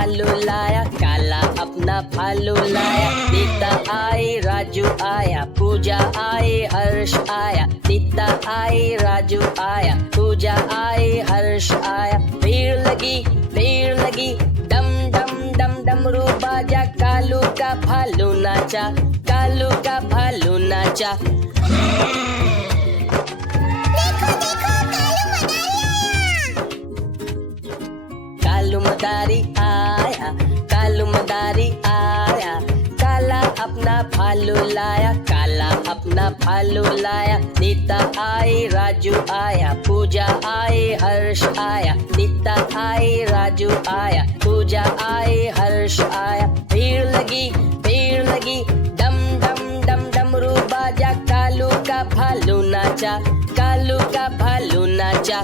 भालू लाया, काला अपना भालू लाया। नीता आई, राजू आया, पूजा आई, हर्ष आया। नीता आई, राजू आया, पूजा आई, हर्ष आया। भीड़ लगी, डम डम डम डमरू बाजा। कालू का भालू नाचा, कालू का भालू नाचा। कालू मदारी आया, कालू मदारी आया। काला अपना भालू लाया, काला अपना भालू लाया। नीता आई, राजू आया, पूजा आई, हर्ष आया। नीता आई, राजू आया, पूजा आई, हर्ष आया। भीड़ लगी, डम डम डम डमरू बाजा। कालू का भालू नाचा, कालू का भालू नाचा।